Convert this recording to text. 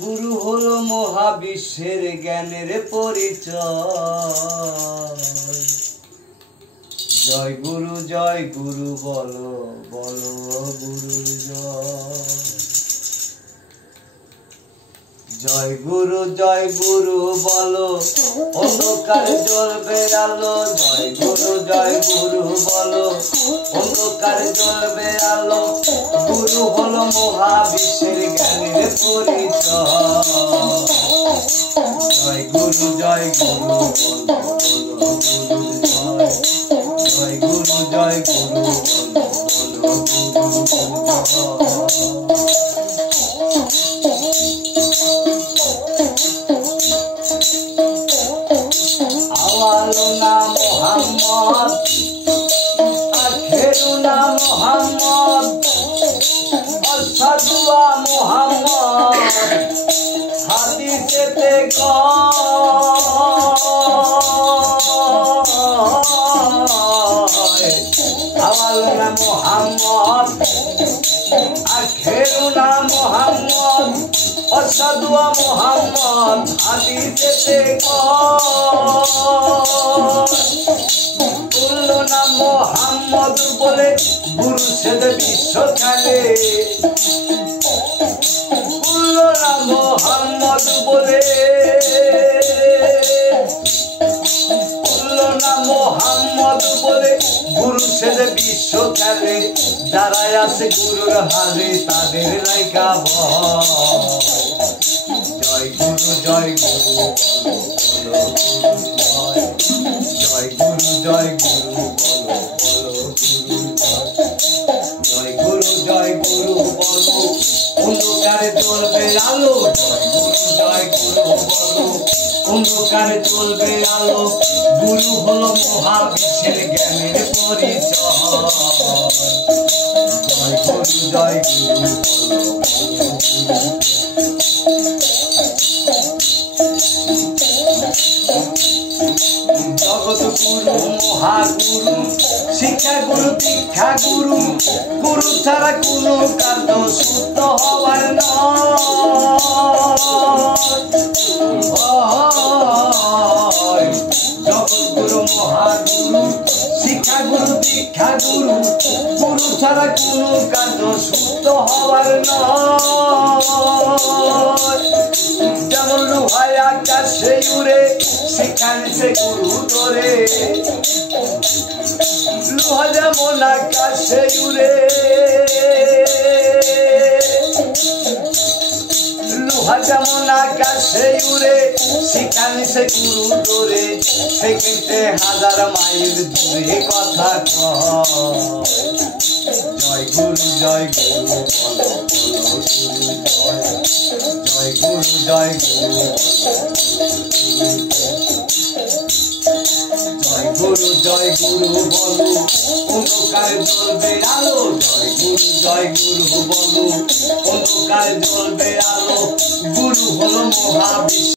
গুরু হলো মহাবিশ্বের জ্ঞানের পরিচয়। জয় গুরু বলো বলো গুরুর জয়। জয় গুরু বলো অন্ধকার জ্বলবে আলো। জয় গুরু বলো অন্ধকার জ্বলবে আলো। গুরু হলো মহাবিশ্বের জ্ঞানের পরিচয়। জয় গুরু বলো বলো গুরুর জয়। জয় গুরু বলো বলো গুরুর জয়। আওয়ালো না মোহাম্মদ, আখেরু না মোহাম্মদ, অসাদুয়া মোহাম্মদ, হাদিসেতে কয়। আওয়ালো না মোহাম্মদ, আখেরু না মোহাম্মদ, অসাদুয়া মোহাম্মদ, হাদিসেতে তুল্লো না মোহাম্মদ বলে গুরু সেদে বিশ্ব খেলে। তুল্লো না মোহাম্মদ বলে, তুল্লো না মোহাম্মদ বলে গুরু সেদে বিশ্ব খেলে। যারা আছে গুরুর হালে তাদের লাইকা ভয়। জয় গুরু বলো বলো গুরু জয়। জয় গুরু বলো বলো গুরু জয়। জয় গুরু বলো অন্ধকারে জ্বলবে আলো। জয় গুরু বলো অন্ধকারে জ্বলবে আলো। গুরু হলো মহাবিশ্বের জ্ঞানের পরিচয়। জয় গুরু বলো বলো গুরু। জগৎ গুরু মহাগুরু, শিক্ষা গুরু দীক্ষা গুরু। গুরু ছাড়া কোনো কাজ শুদ্ধ হওয়ার নয়। জগৎ গুরু মহাগুরু, শিক্ষা গুরু দীক্ষা গুরু। গুরু ছাড়া কোনো কাজ শুদ্ধ হওয়ার নয়। যেমন লোহায় আকাশে উড়ে সেখানে সে গুরু ধরে। লোহা যেমন আকাশে উড়ে, লোহা যেমন আকাশে উড়ে সেখানে সে গুরু ধরে। সেখানে হাজার মাইল দূরে কথা কয়। জয় গুরু বলো বলো গুরু জয়। জয় গুরু বলো জয় গুরু বলো অন্ধকারে জ্বলবে আলো। জয় গুরু বলো অন্ধকারে জ্বলবে আলো। গুরু হলো মহাবিশ্ব।